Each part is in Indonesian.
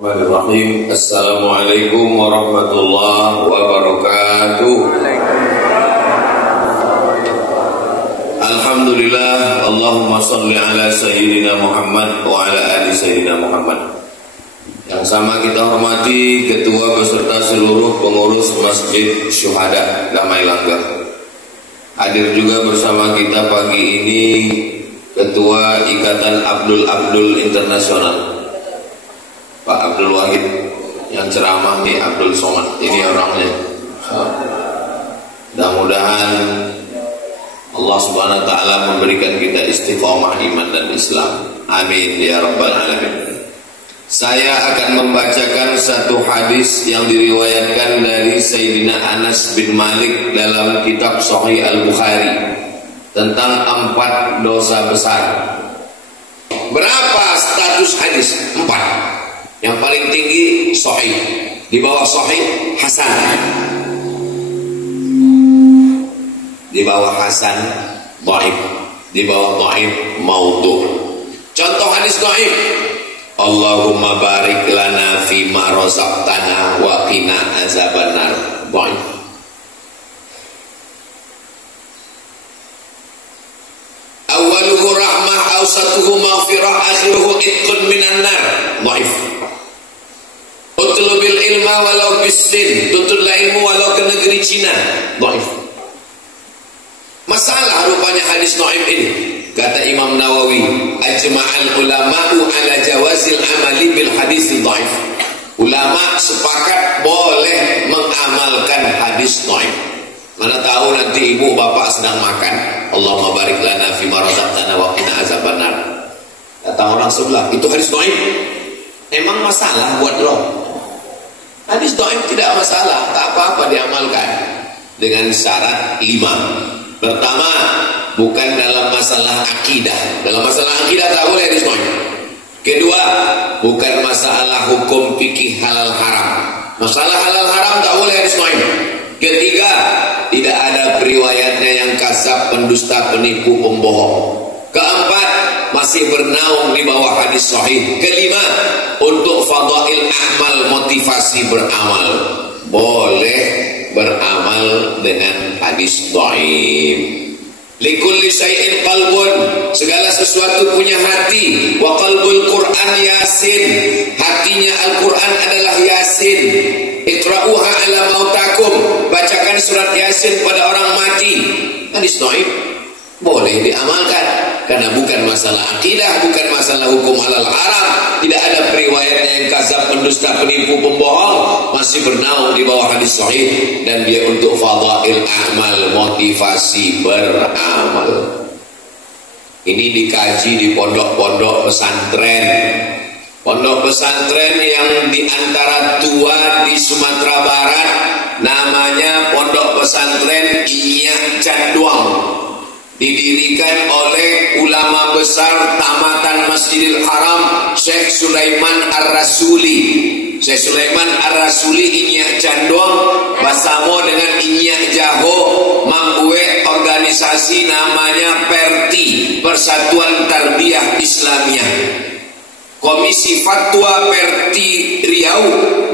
Bismillahirrahmanirrahim. Assalamualaikum warahmatullahi wabarakatuh. Alhamdulillah. Allahumma salli ala Sayyidina Muhammad wa ala ali Sayyidina Muhammad. Yang sama kita hormati Ketua beserta seluruh pengurus Masjid Syuhada Damai Langgeng. Hadir juga bersama kita pagi ini Ketua Ikatan Abdul Internasional Pak Abdul Wahid, yang ceramah nih Abdul Somad, ini orangnya. Mudah-mudahan Allah Subhanahu wa taala memberikan kita istiqomah iman dan Islam. Amin ya rabbal alamin. Saya akan membacakan satu hadis yang diriwayatkan dari Sayyidina Anas bin Malik dalam kitab Sahih Al-Bukhari tentang 4 dosa besar. Berapa status hadis? 4. Yang paling tinggi sahih, di bawah sahih hasan, di bawah hasan dhaif, di bawah dhaif maudhu'. Contoh hadis dhaif: Allahumma barik lana fi ma razaqtana wa qina azabannar. Dhaif. Awaluhu rahmah, awsatuhu maghfirah, akhiruhu itqun minan nar. Dhaif. Utlubil ilma walau bisin, tututlah ilmu walau ke negeri Cina. Dhaif. Masalah rupanya hadis dhaif ini. Kata Imam Nawawi, ajma'al ulama'u ala jawazil amali bil hadis dhaif. Ulama sepakat boleh mengamalkan hadis dhaif. Mana tahu nanti ibu bapak sedang makan, Allahumma barik lana fi ma razaqtana wa qina azabannar. Kata orang sebelah, itu hadis dhaif. Emang masalah buat lo? Hadis dhaif tidak masalah, tak apa-apa diamalkan dengan syarat 5. Pertama, bukan dalam masalah akidah. Dalam masalah akidah tak boleh hadis dhaif. Kedua, bukan masalah hukum fikih halal haram. Masalah halal haram tak boleh hadis dhaif. Ketiga, tidak ada riwayatnya yang kadzab, pendusta, penipu, pembohong. Keempat, masih bernaung di bawah hadis sahih. Kelima, untuk fadail amal, motivasi beramal, boleh beramal dengan hadis dhaif. Likulli syai'in qalbun, segala sesuatu punya hati. Wa qalbul Qur'an Yasin, hatinya Al-Quran adalah Yasin. Iqra'uha ala mautakum, bacakan surat Yasin pada orang mati. Hadis dhaif boleh diamalkan karena bukan masalah akidah, bukan masalah hukum halal haram, tidak ada periwayatnya yang kadzab, pendusta, penipu, pembohong, masih bernaung di bawah hadis sahih, dan dia untuk fadail amal, motivasi beramal. Ini dikaji di pondok-pondok pesantren. Pondok pesantren yang diantara tua di Sumatera Barat, namanya Pondok Pesantren Inyak Canduang, didirikan oleh ulama besar tamatan Masjidil Haram Syekh Sulaiman Ar-Rasuli. Syekh Sulaiman Ar-Rasuli Inyak Canduang basamo dengan Inyak Jaho membuat organisasi namanya PERTI, Persatuan Tarbiyah Islamiyah. Komisi Fatwa PERTI Riau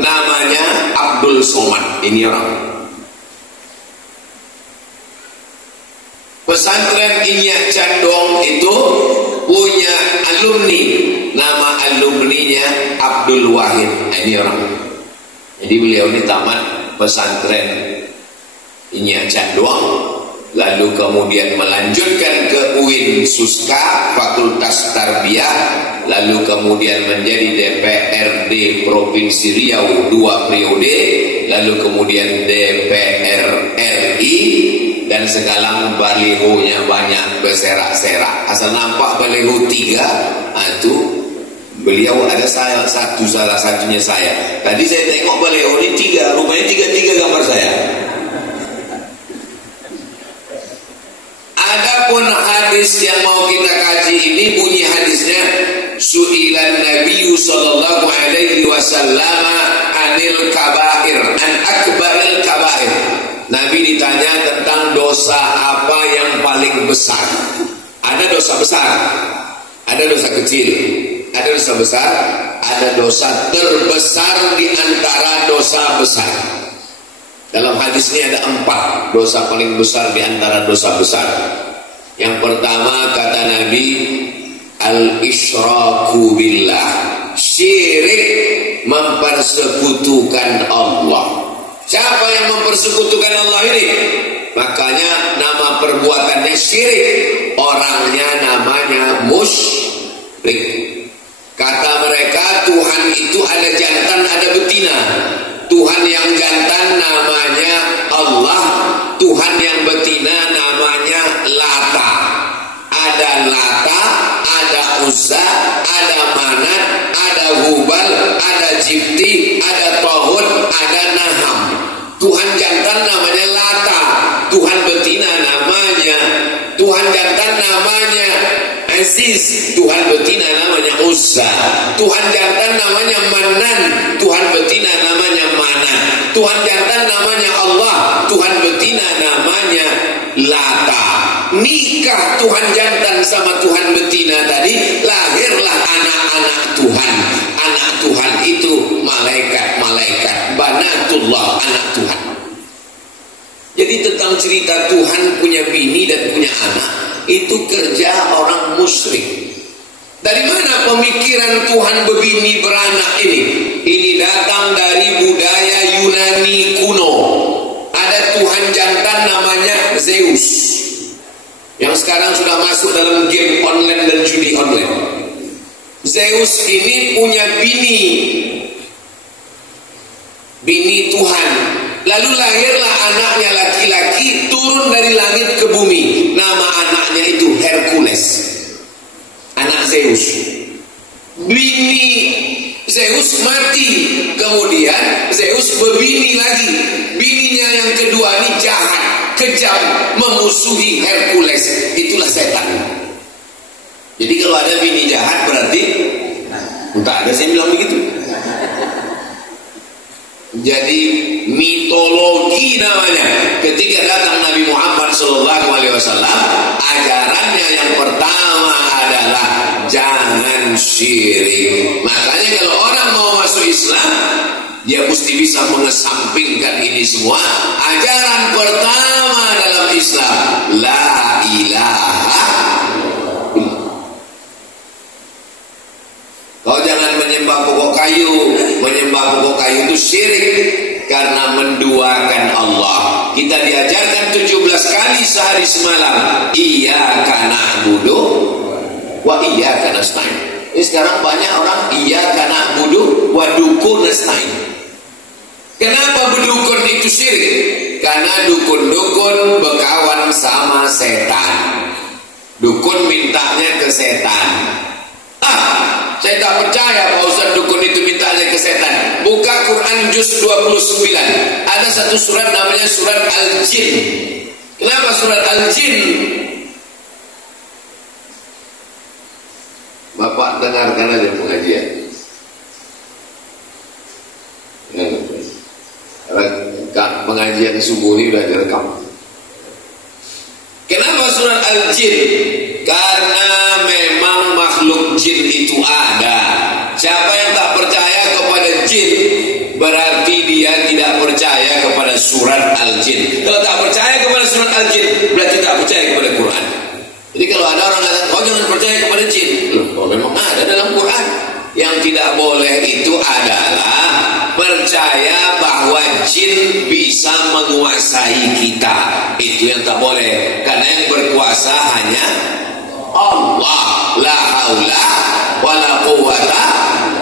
namanya Abdul Somad. Ini orang. Pesantren Inyak Canduang itu punya alumni, nama alumninya Abdul Wahid. Ini orang. Jadi beliau ini tamat pesantren Inyak Canduang, lalu kemudian melanjutkan ke UIN Suska, Fakultas Tarbiyah, lalu kemudian menjadi DPRD Provinsi Riau 2 periode, lalu kemudian DPR RI, dan sekarang balihonya banyak berserak-serak. Asal nampak baliho 3, itu beliau ada salah satunya saya. Tadi saya tengok baliho ini 3, rupanya 3 gambar saya. Adapun hadis yang mau kita kaji ini, bunyi hadisnya, su'ilan Nabi sallallahu alaihi wasallam anil kabair, an akbaril kabair. Nabi ditanya tentang dosa apa yang paling besar. Ada dosa besar, ada dosa kecil, ada dosa besar, ada dosa terbesar di antara dosa besar. Dalam hadis ini ada 4 dosa paling besar di antara dosa besar. Yang pertama kata Nabi, al-isyraku billah, syirik, mempersekutukan Allah. Siapa yang mempersekutukan Allah ini? Makanya nama perbuatannya syirik, orangnya namanya musyrik. Kata mereka Tuhan itu ada jantan ada betina. Tuhan yang jantan namanya Allah, Tuhan yang betina namanya Lata. Ada Lata, ada Uzza, ada Manat, ada Hubal, ada Jibti, ada Tohut, ada Naham. Tuhan jantan namanya Lata, Tuhan betina namanya, Tuhan jantan namanya Aziz, Tuhan betina namanya Uzza. Tuhan jantan namanya Manan, Tuhan betina namanya Manat. Tuhan jantan namanya Allah, Tuhan betina namanya Lata. Nikah Tuhan jantan sama Tuhan betina tadi, lahirlah anak-anak Tuhan. Anak Tuhan itu malaikat-malaikat, banatullah, anak Tuhan. Jadi tentang cerita Tuhan punya bini dan punya anak, itu kerja orang musyrik. Dari mana pemikiran Tuhan berbini beranak ini? Ini datang dari budaya Yunani kuno. Ada Tuhan jantan namanya Zeus, yang sekarang sudah masuk dalam game online dan judi online. Zeus ini punya bini Tuhan. Lalu lahirlah anaknya laki-laki, turun dari langit ke bumi. Nama anaknya itu Hercules, anak Zeus. Bini Zeus mati, kemudian Zeus berbini lagi. Bininya yang kedua ini jahat, kejam, memusuhi Hercules. Itulah setan. Jadi kalau ada bini jahat berarti entah ada saya bilang begitu. Jadi mitologi namanya. Ketika datang Nabi Muhammad SAW, ajarannya yang pertama adalah jangan syirik. Makanya kalau orang mau masuk Islam, dia mesti bisa mengesampingkan ini semua. Ajaran pertama dalam Islam, la ilaha. Kau jangan menyembah pokok kayu. Menyembah pokok kayu itu syirik, karena menduakan Allah. Kita diajarkan 17 kali sehari semalam, iyyaka na'budu wa iyyaka nasta'in. Sekarang banyak orang iyyaka na'budu wa dukun nasta'in. Kenapa berdukun itu syirik? Karena dukun-dukun berkawan sama setan. Dukun mintanya ke setan. Saya tak percaya Pak Ustaz dukun itu mintanya ke setan. Buka Quran juz 29. Ada satu surat namanya surat Al-Jin. Kenapa surat Al-Jin? Bapak dengarkan aja pengajian. Pengajian subuh ini sudah direkam. Kenapa surat Al-Jin? Karena memang makhluk jin itu ada. Siapa yang tak percaya kepada jin, berarti dia tidak percaya kepada surat Al-Jin. Kalau tak percaya kepada surat Al-Jin, berarti tak percaya kepada Quran. Jadi kalau ada orang kata, kau jangan percaya kepada jin, loh, memang ada dalam Quran. Yang tidak boleh itu adalah percaya bahwa jin bisa menguasai kita. Itu yang tak boleh. Karena yang berkuasa hanya Allah, la haula wala quwwata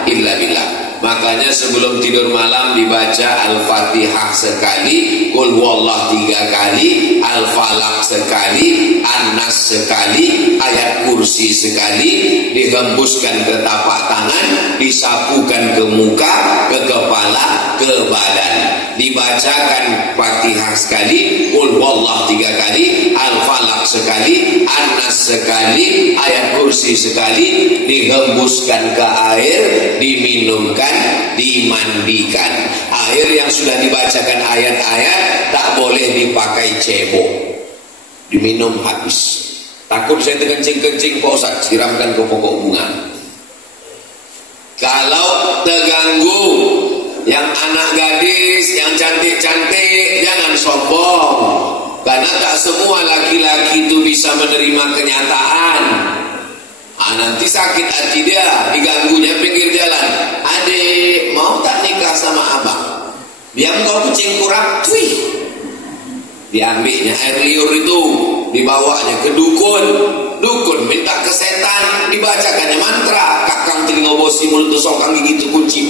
illa billah. Makanya sebelum tidur malam dibaca Al-Fatihah sekali, Qul huwallah 3 kali, Al-Falaq sekali, An-Nas sekali, ayat kursi sekali, dihembuskan ke tapak tangan, disapukan ke muka, ke kepala, ke badan. Dibacakan Fatihah sekali, Qul huwallah 3 kali, Al-Falaq sekali, An-Nas sekali, ayat kursi sekali, dihembuskan ke air, diminumkan, dimandikan. Air yang sudah dibacakan ayat-ayat tak boleh dipakai cebok, diminum habis. Takut saya kencing-kencing Pak Ustaz, siramkan ke pokok bunga. Kalau terganggu yang anak gadis, yang cantik-cantik, jangan sombong. Karena tak semua laki-laki itu bisa menerima kenyataan. Nanti sakit hati dia, diganggunya pinggir jalan. Adik, mau tak nikah sama abang? Biar kau kucing kurang, cuy. Diambilnya air liur itu, dibawanya ke dukun. Dukun minta ke setan, dibacakannya mantra. Kakang telinga bosi mulut sokang gigi itu kunci.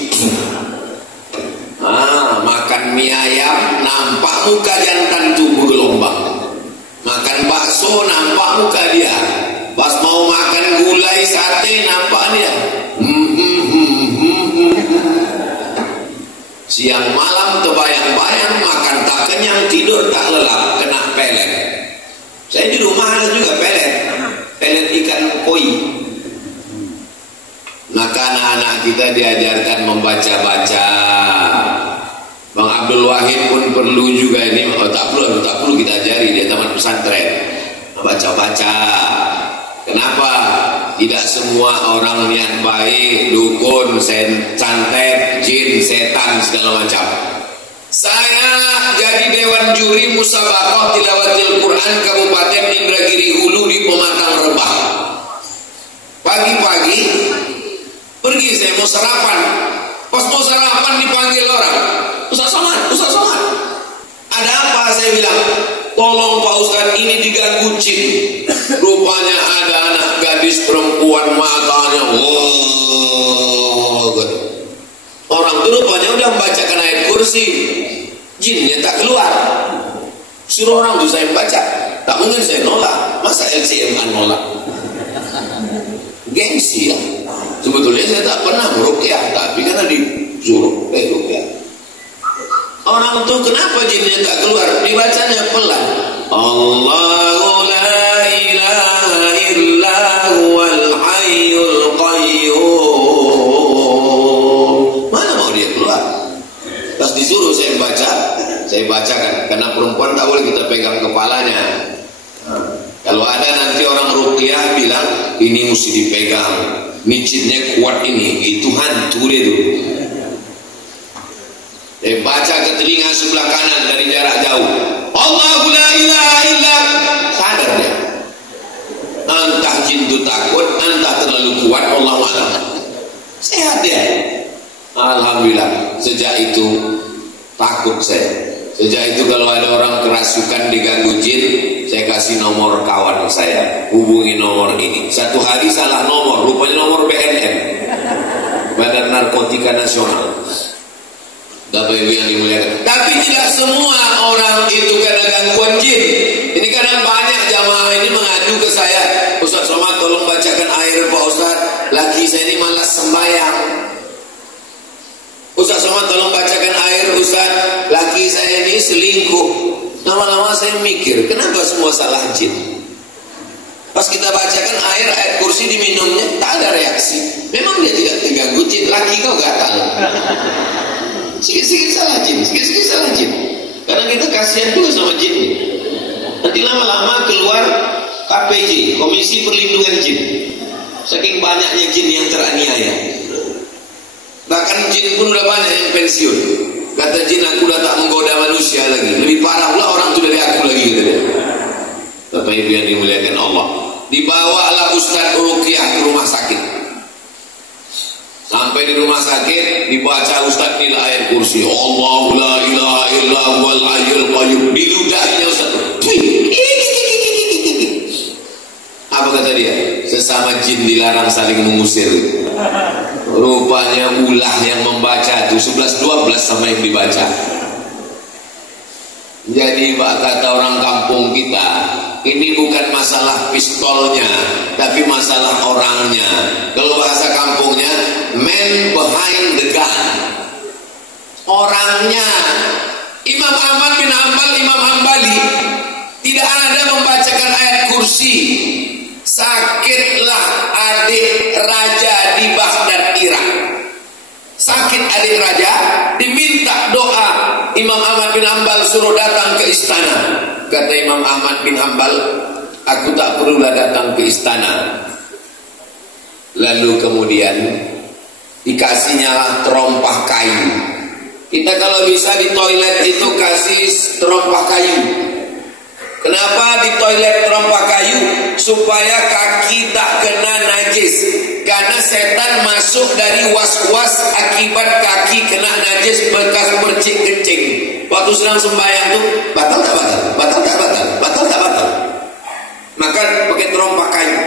Makan mie ayam, nampak muka jantan tubuh gelombang. Makan bakso, nampak muka dia. Pas mau makan gulai sate, nampak dia. Siang malam terbayang-bayang, makan tak kenyang, tidur tak lelap, kena pelet. Saya di rumah ada juga pelet ikan koi. Maka anak-anak kita diajarkan membaca-baca. Bang Abdul Wahid pun perlu juga ini. Tak perlu kita ajari, dia taman pesantren. Baca-baca. Kenapa? Tidak semua orang niat baik, dukun, santet, jin, setan, segala macam. Saya jadi dewan juri musabaqah tilawatil Quran Kabupaten Indragiri Hulu di Pematang Rebah. Pagi-pagi pergi saya mau sarapan. Pas mau sarapan dipanggil orang. Ustaz Somad. Ada apa? Saya bilang, tolong Pak Ustaz, ini diganggu jin. Rupanya ada anak gadis perempuan, matanya orang itu rupanya udah membacakan ayat kursi, jinnya tak keluar. Suruh orang itu saya baca, tak mungkin saya nolak. Masa LCM nolak? Gengsi ya. Sebetulnya saya tak pernah meruqyah, tapi karena disuruh ruqyah. Orang itu kenapa jinnya tak keluar? Dibacanya pelan. Allahu la ilaha illa huwal hayyul qayyum. Mana mau dia keluar? Pas disuruh saya bacakan. Karena perempuan tak boleh kita pegang kepalanya. Kalau ada nanti orang ruqyah bilang ini mesti dipegang, mijitnya kuat ini, itu hantu dia tuh. Baca ke telinga sebelah kanan dari jarak jauh. Allahu la ilaha illa. Sadar dia. Entah jin itu takut, entah terlalu kuat, Allah alam. Sehat dia. Alhamdulillah. Sejak itu takut saya. Sejak itu kalau ada orang kerasukan diganggu jin, saya kasih nomor kawan saya. Hubungi nomor ini. Satu hari salah nomor, rupanya nomor BNN, Badan Narkotika Nasional. Bapak Ibu yang dimuliakan. Tapi tidak semua orang itu kena gangguan jin. Ini kadang banyak jamaah ini mengadu ke saya, Ustaz Somad tolong bacakan air Pak Ustaz, laki saya ini malas sembahyang. Ustaz Somad tolong bacakan air Ustaz, laki saya ini selingkuh. Lama-lama saya mikir, kenapa semua salah jin? Pas kita bacakan ayat kursi diminumnya, tak ada reaksi. Memang dia tidak terganggu jin, laki kau gatal. Sikit-sikit salah jin. Karena kita kasihan juga sama jin. Nanti lama-lama keluar KPJ, Komisi Perlindungan Jin. Saking banyaknya jin yang teraniaya. Bahkan jin pun udah banyak yang pensiun. Kata jin, aku udah tak menggoda manusia lagi. Lebih parah pula orang itu dari aku lagi, kata dia. Bapak Ibu yang dimuliakan Allah. Dibawalah Ustaz ruqyah ke rumah sakit. Sampai di rumah sakit dibaca Ustaz nilai ayat kursi. Allahu la ilaha illa huwal hayyul qayyum. Diludahnya Ustaz. Apa kata dia? Sesama jin dilarang saling mengusir. Rupanya ulah yang membaca itu 11-12 sama yang dibaca. Jadi kata orang kampung kita, ini bukan masalah pistolnya, tapi masalah orangnya. Kalau bahasa kampungnya, man behind the gun. Orangnya. Imam Ahmad bin Hanbal, Imam Hambali tidak ada membacakan ayat kursi. Sakitlah adik raja di Baghdad, Irak. Sakit adik raja, diminta doa. Imam Ahmad bin Hanbal suruh datang ke istana. Kata Imam Ahmad bin Hanbal, aku tak perlulah datang ke istana. Lalu kemudian dikasihnya terompah kayu. Kita kalau bisa di toilet itu kasih terompah kayu. Kenapa di toilet terompah kayu? Supaya kaki tak kena najis. Karena setan masuk dari was-was akibat kaki kena najis bekas percik kencing. Waktu sedang sembahyang tuh batal tak batal? Batal tak batal? Batal tak batal? Maka pakai terompah kayu.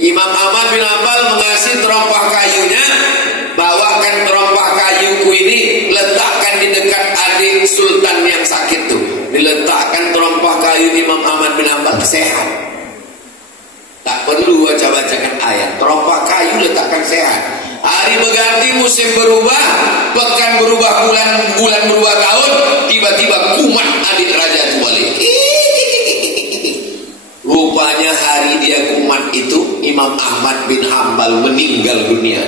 Imam Ahmad bin Hanbal mengasih terompah kayunya, bawakan terompah kayuku ini, letakkan di dekat adik sultan yang sakit tuh. Diletakkan terompah kayu Imam Ahmad bin Hanbal sehat. Tak perlu baca-bacakan ayat. Terompah kayu letakkan sehat. Hari berganti, musim berubah, pekan berubah, bulan berubah tahun, tiba-tiba kumat adik raja itu balik. Rupanya hari dia kumat itu Imam Ahmad bin Hanbal meninggal dunia.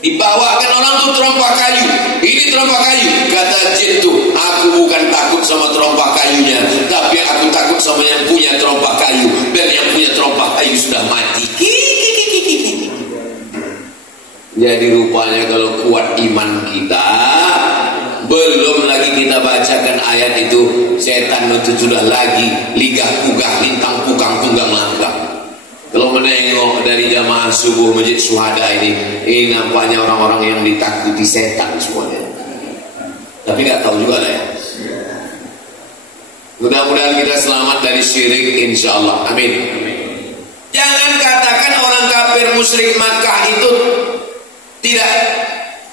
Dibawakan orang tuh terompah kayu. Ini terompah kayu. Kata jin tuh, aku bukan takut sama terompah kayunya, tapi aku takut sama yang punya terompah kayu. Dan yang punya terompah kayu sudah mati. Jadi rupanya kalau kuat iman kita, belum lagi kita bacakan ayat itu, setan itu sudah lagi ligah kugah, lintang pukang tunggang langgang. Kalau menengok dari jamaah subuh Masjid Syuhada ini nampaknya orang-orang yang ditakuti setan semuanya. Tapi nggak tahu juga lah ya. Mudah-mudahan kita selamat dari syirik, insya Allah. Amin. Jangan katakan orang kafir musyrik Makkah itu tidak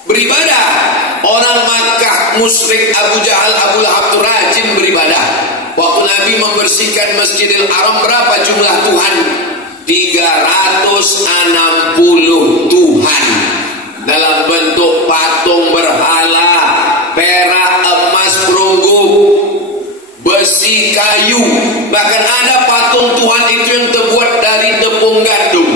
beribadah. Orang Makkah musyrik Abu Jahal, Abu Lahab itu rajin beribadah. Waktu Nabi membersihkan Masjidil Haram, berapa jumlah Tuhan? 360 Tuhan dalam bentuk patung berhala, perak, emas, perunggu, besi, kayu. Bahkan ada patung Tuhan itu yang terbuat dari tepung gandum.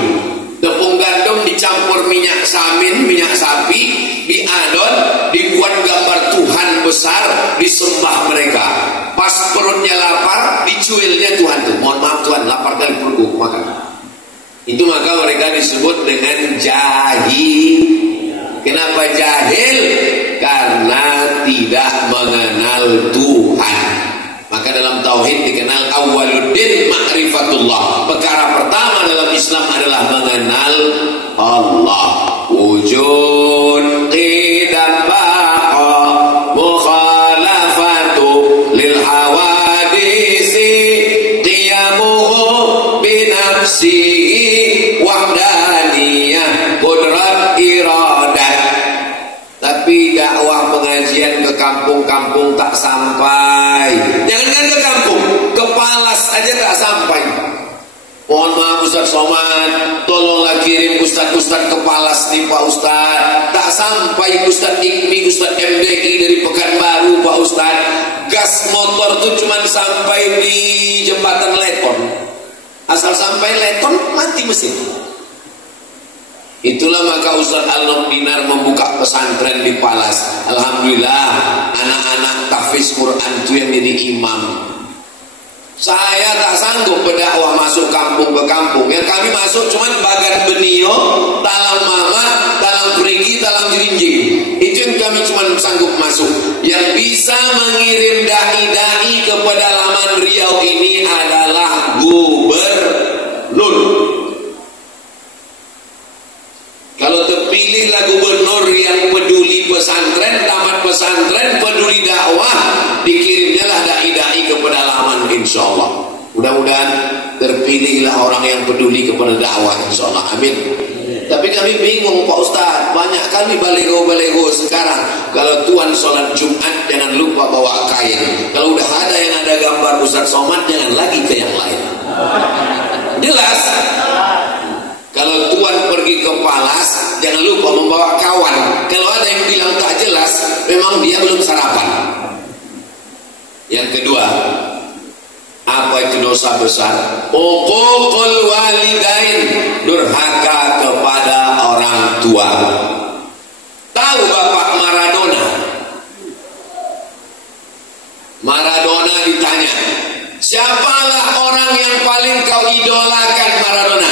Tepung gandum dicampur minyak samin, minyak sapi, diadon, dibuat gambar Tuhan besar, disembah mereka. Pas perutnya lapar, dicuilnya Tuhan tuh. Mohon maaf Tuhan, lapar kali perutku, makan. Itu maka mereka disebut dengan jahil. Kenapa jahil? Karena tidak mengenal Tuhan. Maka dalam tauhid dikenal awwaluddin ma'rifatullah. Perkara pertama dalam Islam adalah mengenal Allah. Wujud tidak baqa mukhalafatu lil hawadisi qiyamuhu binafsi wahdaniyah qudrat iradah. Tapi dakwah pengajian ke kampung-kampung tak sampai. Jangankan ke kampung, ke Palas aja tak sampai. Mohon maaf Ustaz Somad, tolonglah kirim Ustaz-Ustaz ke Palas nih Pak Ustaz. Tak sampai Ustaz Ikmi, Ustaz MDI dari Pekanbaru Pak Ustaz. Gas motor tuh cuma sampai di jembatan Leton. Asal sampai Leton mati mesin. Itulah maka Ustaz Al-Dinar membuka pesantren di Palas. Alhamdulillah anak-anak tahfiz Quran itu yang jadi imam. Saya tak sanggup berdakwah masuk kampung ke kampung. Yang kami masuk cuma Bagan Benio, Talang Mama, Talang Perigi, Talang Jerinjing. Itu yang kami cuma sanggup masuk. Yang bisa mengirim dai-dai ke pedalaman Riau ini adalah gubernur. Kalau terpilihlah gubernur yang peduli pesantren, tamat pesantren, peduli dakwah, dikirimnyalah dai-dai ke pedalaman, insya Allah. Mudah-mudahan terpilihlah orang yang peduli kepada dakwah, insya Allah. Amin. Tapi kami bingung Pak Ustaz, banyak kali balego-balego sekarang. Kalau tuan sholat Jumat jangan lupa bawa kain. Kalau udah ada yang ada gambar Ustaz Somad, jangan lagi ke yang lain. Jelas. Kalau tuan pergi ke Palas, jangan lupa membawa kawan. Kalau ada yang bilang tak jelas, memang dia belum sarapan. Yang kedua, apa itu dosa besar? Uququl walidain, durhaka kepada orang tua. Tahu Bapak Maradona? Maradona ditanya, siapalah orang yang paling kau idolakan Maradona?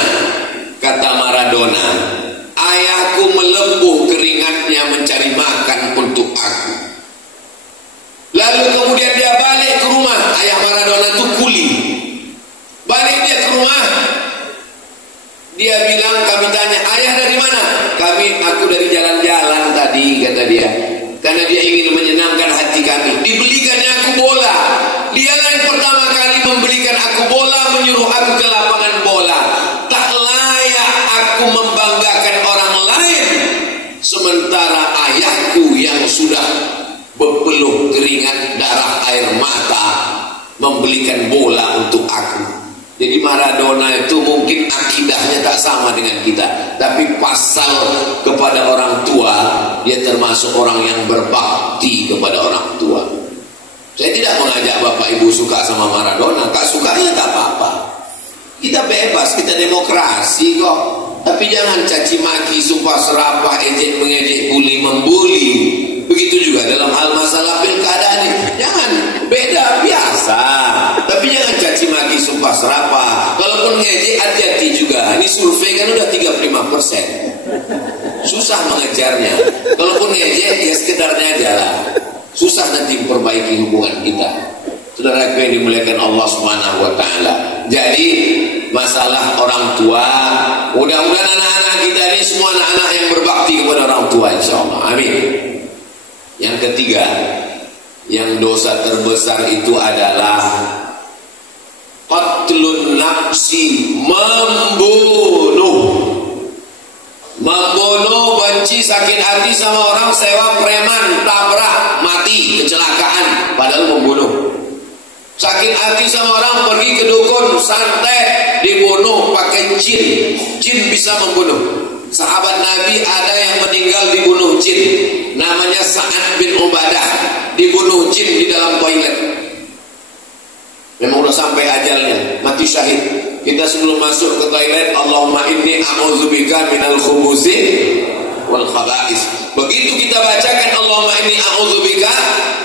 Kata Maradona, ayahku melepuh Dia bilang, kami tanya, ayah dari mana? Aku dari jalan-jalan tadi, kata dia. Karena dia ingin menyenangkan hati kami. Dibelikannya aku bola. Dialah yang pertama kali membelikan aku bola, menyuruh aku ke lapangan bola. Tak layak aku membanggakan orang lain, sementara ayahku yang sudah berpeluh keringat darah air mata membelikan bola untuk aku. Jadi Maradona itu mungkin akidahnya tak sama dengan kita, tapi pasal kepada orang tua, dia termasuk orang yang berbakti kepada orang tua. Saya tidak mengajak bapak ibu suka sama Maradona, tak sukanya tak apa-apa. Kita bebas, kita demokrasi kok. Tapi jangan caci maki, sumpah serapah, ejek mengejek, bully membuli. Begitu juga dalam hal masalah pilkada ini. Jangan, beda biasa. Tapi jangan caci maki, sumpah serapah. Kalaupun ngejek, hati-hati juga. Ini survei kan udah 35%. Susah mengejarnya. Kalaupun ngejek, ya sekedarnya aja lah. Susah nanti memperbaiki hubungan kita. Saudara yang dimuliakan Allah Subhanahu wa taala. Jadi masalah orang tua, mudah-mudahan anak-anak kita ini semua anak-anak yang berbakti kepada orang tua, insyaallah. Amin. Yang ketiga, yang dosa terbesar itu adalah qatlun nafsi, membunuh. Membunuh, benci, sakit hati sama orang, sewa preman, tabrak, mati, kecelakaan, padahal membunuh. Sakit hati sama orang, pergi ke dukun, santet, dibunuh pakai jin. Jin bisa membunuh. Sahabat Nabi ada yang meninggal dibunuh jin, namanya Sa'ad bin Ubadah, dibunuh jin di dalam toilet. Memang udah sampai ajalnya, mati syahid. Kita sebelum masuk ke toilet, Allahumma inni a'udzubika minal khubuthi wal khaba'is. Begitu kita bacakan Allahumma inni a'udzubika,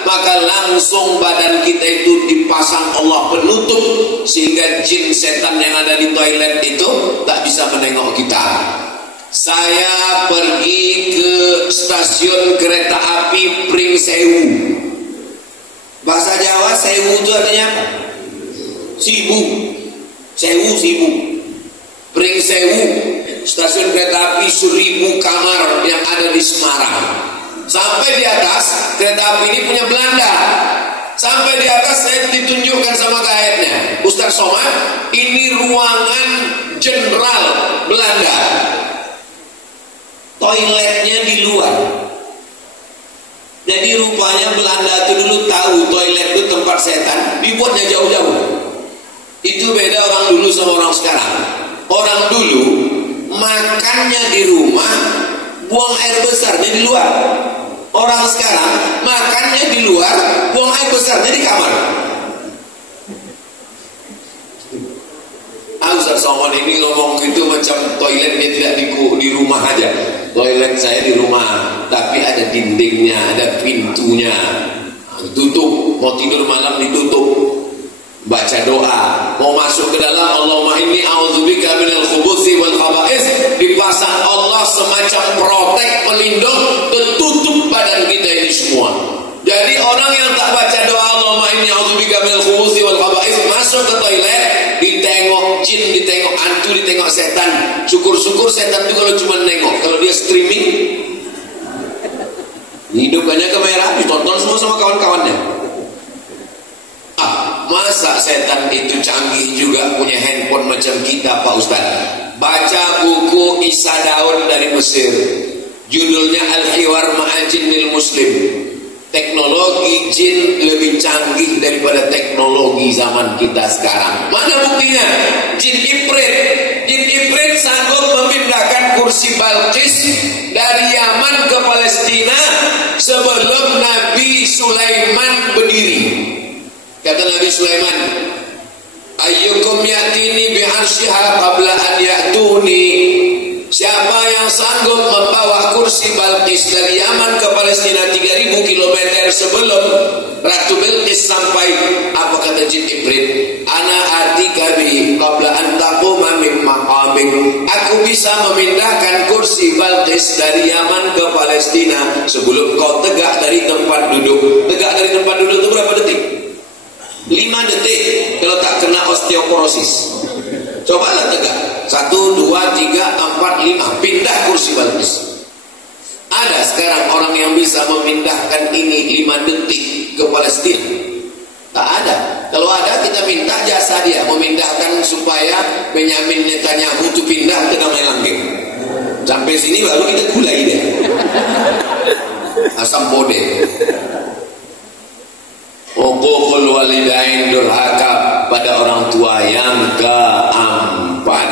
maka langsung badan kita itu dipasang Allah penutup, sehingga jin setan yang ada di toilet itu tak bisa menengok kita. Saya pergi ke stasiun kereta api Pring Sewu. Bahasa Jawa Sewu itu artinya apa? Sibu. Sewu, Sibu. Pring Sewu, stasiun kereta api 1000 kamar yang ada di Semarang. Sampai di atas, kereta api ini punya Belanda. Sampai di atas saya ditunjukkan sama guide-nya, Ustaz Somad, ini ruangan jenderal Belanda. Toiletnya di luar. Jadi rupanya Belanda itu dulu tahu toilet itu tempat setan, dibuatnya jauh-jauh. Itu beda orang dulu sama orang sekarang. Orang dulu makannya di rumah, buang air besarnya di luar. Orang sekarang makannya di luar, buang air besarnya di kamar. Ustaz Somad ini ngomong gitu macam toiletnya tidak di rumah aja. Toilet saya di rumah, tapi ada dindingnya, ada pintunya, ditutup. Mau tidur malam ditutup. Baca doa, mau masuk ke dalam, Allahumma inni a'udzubika minal khubuthi wal khaba'is, dipasang Allah semacam protek pelindung, tertutup badan kita ini semua. Jadi orang yang tak baca doa Allahumma inni a'udzubika minal khubuthi wal khaba'is, masuk ke toilet, ditengok jin, ditengok hantu, ditengok setan. Syukur-syukur setan itu kalau cuma nengok. Kalau dia streaming, hidupnya kamera, ditonton semua sama kawan-kawannya. Masa setan itu canggih juga punya handphone macam kita, Pak Ustaz? Baca buku Isa Daud dari Mesir, judulnya Al-Hiwar Ma'al Jinnil Muslim. Teknologi jin lebih canggih daripada teknologi zaman kita sekarang. Mana buktinya? Jin Ifrit sanggup memindahkan kursi Balqis dari Yaman ke Palestina sebelum Nabi Sulaiman berdiri. Kata Nabi Sulaiman, ayyukum ya'tini bi'arsyiha qabla an ya'tuni. Siapa yang sanggup membawa kursi Balqis dari Yaman ke Palestina 3000 km sebelum Ratu Bilqis sampai? Apa kata jin Ifrit? Ana atika bi qabla an taquma min maqamik. Aku bisa memindahkan kursi Balqis dari Yaman ke Palestina sebelum kau tegak dari tempat duduk. Tegak dari tempat duduk itu berapa detik? 5 detik kalau tak kena osteoporosis. Cobalah tegak. 1, 2, 3, 4, 5 pindah kursi bagus. Ada sekarang orang yang bisa memindahkan ini 5 detik ke Palestina? Tak ada. Kalau ada, kita minta jasa dia memindahkan supaya Benyamin Netanyahu itu pindah ke Damai Langgeng. Sampai sini baru kita gulai dia. Asam bodeh. Uququl walidain, durhaka pada orang tua yang keempat.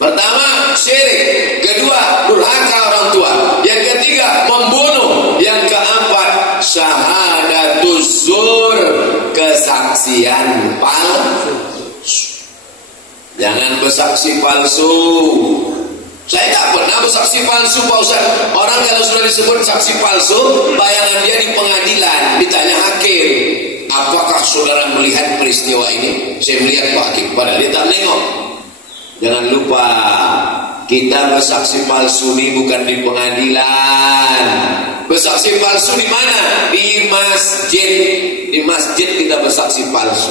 Pertama, syirik. Kedua, durhaka orang tua. Yang ketiga, membunuh. Yang keempat, syahadatuz zur, kesaksian palsu. Jangan bersaksi palsu. Saya tak pernah bersaksi palsu, Pak Ustaz. Orang kalau sudah disebut saksi palsu, bayangan dia di pengadilan, ditanya hakim, apakah saudara melihat peristiwa ini? Saya melihat Pak Hakim, padahal dia tak nengok. Jangan lupa, kita bersaksi palsu ini bukan di pengadilan. Bersaksi palsu di mana? Di masjid. Di masjid kita bersaksi palsu.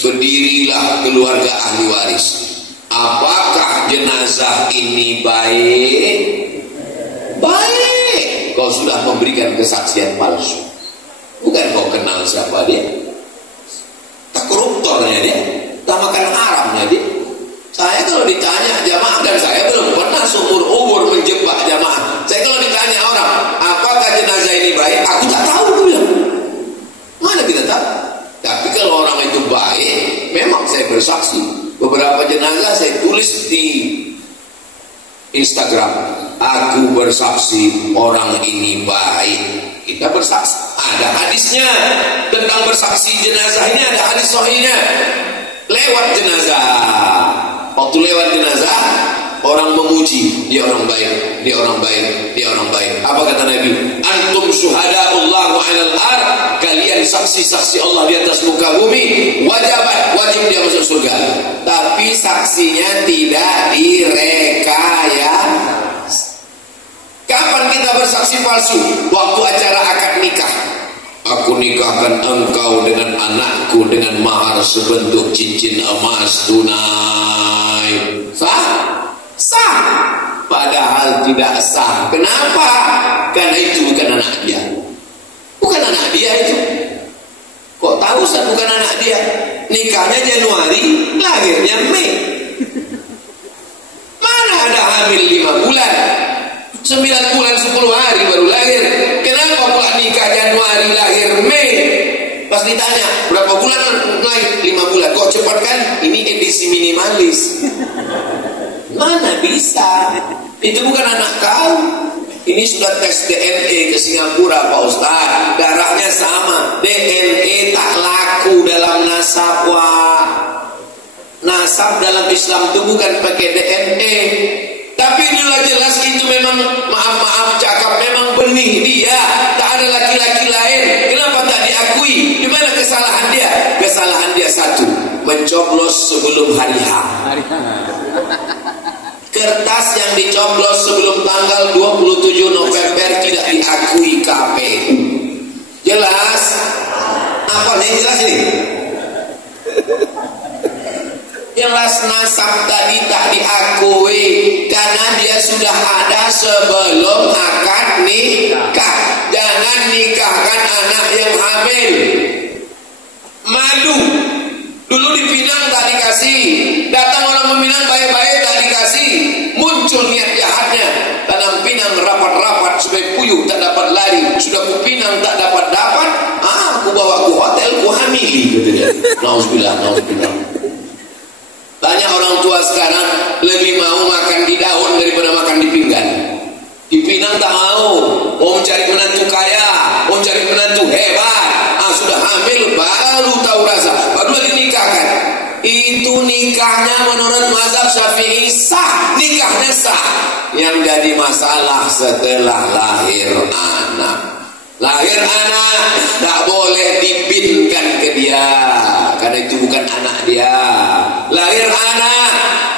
Berdirilah keluarga ahli waris. Apakah jenazah ini baik? Baik. Kau sudah memberikan kesaksian palsu. Bukan kau kenal siapa dia. Tak koruptornya dia. Tak makan haramnya dia. Saya kalau ditanya jamaah, dan saya belum pernah seumur-umur menjebak jamaah. Saya kalau ditanya orang, apakah jenazah ini baik? Aku tak tahu dia. Mana kita tahu? Tapi kalau orang itu baik, memang saya bersaksi. Beberapa jenazah saya tulis di Instagram, aku bersaksi orang ini baik. Kita bersaksi. Ada hadisnya tentang bersaksi jenazah ini, ada hadis sahihnya. Lewat jenazah, waktu lewat jenazah, orang memuji, dia orang baik, dia orang baik, dia orang baik. Apa kata Nabi? Antum syuhada'ullahu 'alal ard, kalian saksi-saksi Allah di atas muka bumi, wajib dia masuk surga. Tapi saksinya tidak direkayasa. Kapan kita bersaksi palsu? Waktu acara akad nikah. Aku nikahkan engkau dengan anakku dengan mahar sebentuk cincin emas tunai. Sah? Sah. Padahal tidak sah. Kenapa? Karena itu bukan anak dia. Bukan anak dia itu. Kok tahu Ustaz bukan anak dia? Nikahnya Januari, lahirnya Mei. Mana ada hamil 5 bulan? 9 bulan 10 hari baru lahir. Kenapa pula nikah Januari lahir Mei? Pas ditanya berapa bulan lahir? 5 bulan. Kok cepat kan? Ini edisi minimalis. Mana bisa? Itu bukan anak kau. Ini sudah tes DNA ke Singapura Pak Ustaz. Darahnya sama. DNA tak laku dalam nasab. Wah. Nasab dalam Islam itu bukan pakai DNA. Tapi inilah jelas itu memang, maaf cakap, memang benih dia. Tak ada laki-laki lain. Kenapa tak diakui? Di mana kesalahan dia? Kesalahan dia satu, mencoblos sebelum hari H. Kertas yang dicoblos sebelum tanggal 27 November tidak diakui KPU. Jelas? Apa yang jelas ini? Jelas nasab tadi tak diakui karena dia sudah ada sebelum akad nikah. Jangan nikahkan anak yang hamil. Malu. Dulu di Pinang tak dikasih. Datang orang meminang baik-baik tak dikasih. Muncul niat jahatnya. Tanam pinang rapat-rapat supaya puyuh tak dapat lari. Sudah ku pinang tak dapat-dapat. Aku bawa ku hotel ku hamili. Nauzubillah. Banyak orang tua sekarang lebih mau makan di daun daripada makan di pinggan. Di Pinang tak mau mencari menantu kaya, mau cari menantu hebat. Sudah hamil baru tahu rasa, baru lagi nikahkan. Itu nikahnya menurut mazhab Syafi'i sah, nikahnya sah. Yang jadi masalah setelah lahir anak. Lahir anak tak boleh dibinkan ke dia karena itu bukan anak dia. Lahir anak,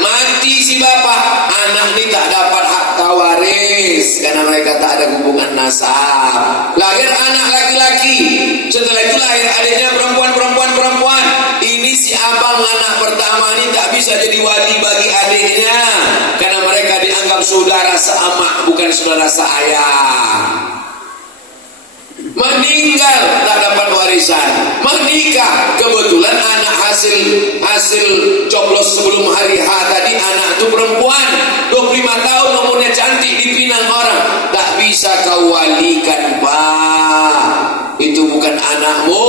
mati si bapak, anak ini tak dapat hak waris karena mereka tak ada hubungan nasab. Lahir anak laki-laki, setelah itu lahir adiknya perempuan. Ini si abang anak pertama ini tak bisa bisa jadi wali bagi adiknya karena mereka dianggap saudara seamak, bukan saudara seayah. Meninggal tak dapat warisan, menikah kebetulan anak hasil coblos sebelum hari H tadi, anak itu perempuan 25 tahun, umurnya cantik, dipinang orang, tak bisa kau walikan pak, itu bukan anakmu.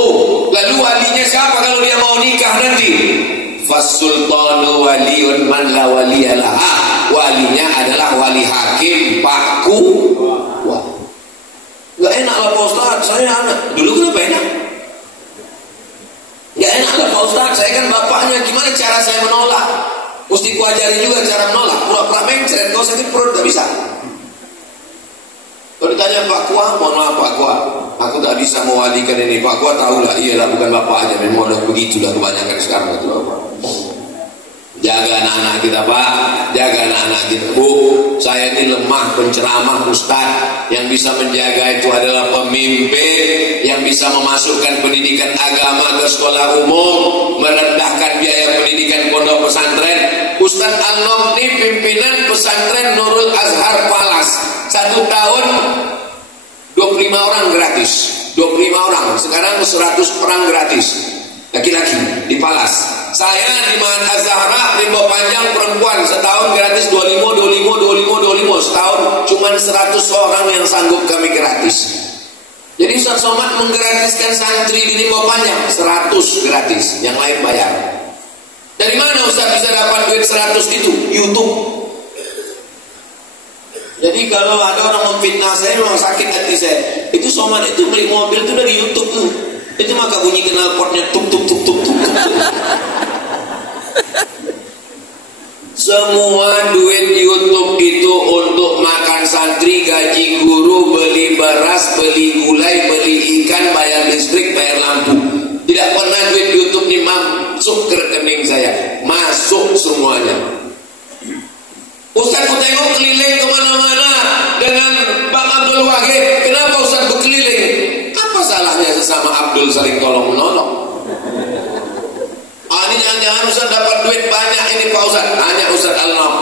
Lalu walinya siapa kalau dia mau nikah nanti? Fasultanu waliyun man la waliyalah, walinya adalah wali hakim pakku. Wah, gak enak lah Pak Ustaz, saya anak. Dulu kenapa enak? Gak enak lah Pak Ustaz, saya kan bapaknya. Gimana cara saya menolak? Mesti kuajari juga cara menolak. Pura-pura mencret, kau sakit perut gak bisa. Kalau ditanya Pak Kua, mohon maaf Pak Kua, aku tak bisa mewalikan ini. Pak Kua tahu lah, iyalah bukan bapaknya. Memang udah begitulah kebanyakan sekarang itu Bapak. Jaga anak-anak kita Pak, jaga anak-anak kita Bu. Saya ini lemah penceramah Ustaz. Yang bisa menjaga itu adalah pemimpin yang bisa memasukkan pendidikan agama ke sekolah umum, merendahkan biaya pendidikan pondok pesantren. Ustaz Al-Nom ini pimpinan pesantren Nurul Azhar Palas, 1 tahun 25 orang gratis, 25 orang, sekarang 100 orang gratis, laki-laki di Palas. Saya di Mahat Az-Zahra Rimba Panjang perempuan, setahun gratis 25 setahun cuman 100 orang yang sanggup kami gratis. Jadi Ustaz Somad menggratiskan santri di Rimba Panjang 100 gratis, yang lain bayar. Dari mana Ustaz bisa dapat duit 100 itu? YouTube. Jadi kalau ada orang memfitnah saya, memang sakit hati saya. Itu Somad itu beli mobil itu dari YouTube tuh. Itu maka bunyi knalpotnya tuk tuk tuk tuk tuk. Semua duit YouTube itu untuk makan santri, gaji guru, beli beras, beli gulai, beli ikan, bayar listrik, bayar lampu. Tidak pernah duit YouTube ini masuk ke rekening saya. Masuk semuanya. Ustaz ku tengok keliling kemana-mana dengan Bang Abdul Wahid. Kenapa Ustaz berkeliling? Apa salahnya sesama Abdul saling tolong menolong? Ini jangan-jangan Ustaz dapat duit banyak ini Pak Ustaz. Hanya Ustaz Al-Nom,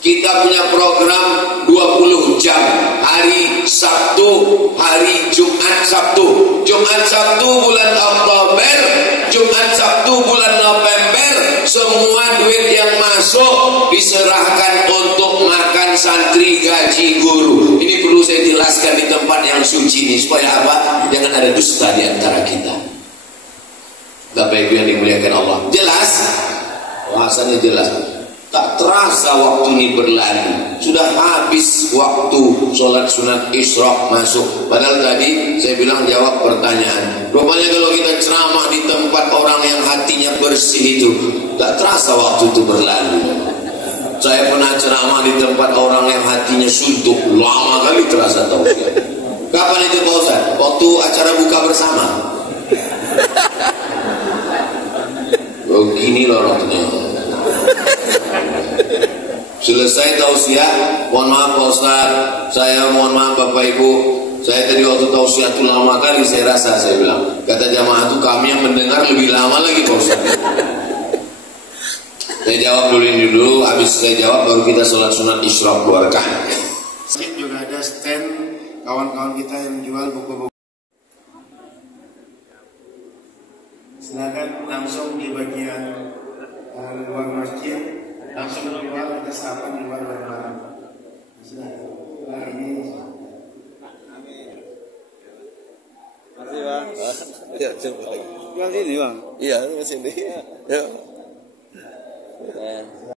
kita punya program 20 jam. Hari Sabtu, hari Jumat Sabtu, Jumat Sabtu bulan Oktober, Jumat Sabtu bulan November. Semua duit yang masuk diserahkan untuk makan santri, gaji guru. Ini perlu saya jelaskan di tempat yang suci ini, supaya apa? Jangan ada dusta di antara kita. Bapak Ibu yang dimuliakan Allah, jelas? Bahasanya jelas. Tak terasa waktu ini berlalu. Sudah habis waktu sholat sunat Isyraq masuk. Padahal tadi saya bilang jawab pertanyaan. Rupanya kalau kita ceramah di tempat orang yang hatinya bersih itu, tak terasa waktu itu berlalu. Saya pernah ceramah di tempat orang yang hatinya suntuk, lama kali terasa tausiah. Kapan itu Pak Ustaz? Waktu acara buka bersama. Begini loh rohnya. Selesai tausiah, mohon maaf Pak Ustaz, saya mohon maaf Bapak Ibu, saya tadi waktu tausiah itu lama kali saya rasa, saya bilang. Kata jamaah itu kami yang mendengar lebih lama lagi Pak Ustaz. Saya jawab dulu ini dulu, habis saya jawab baru kita sholat sunat Isyraq dua rakaat. Juga ada stand kawan-kawan kita yang jual buku-buku. Silakan langsung di bagian luar masjid, langsung keluar, kita sapa di luar bareng-bareng. Silakan. Ini. Masih Bang. Ya, coba lagi. Yang sini Bang. Iya, masih ini. Ya.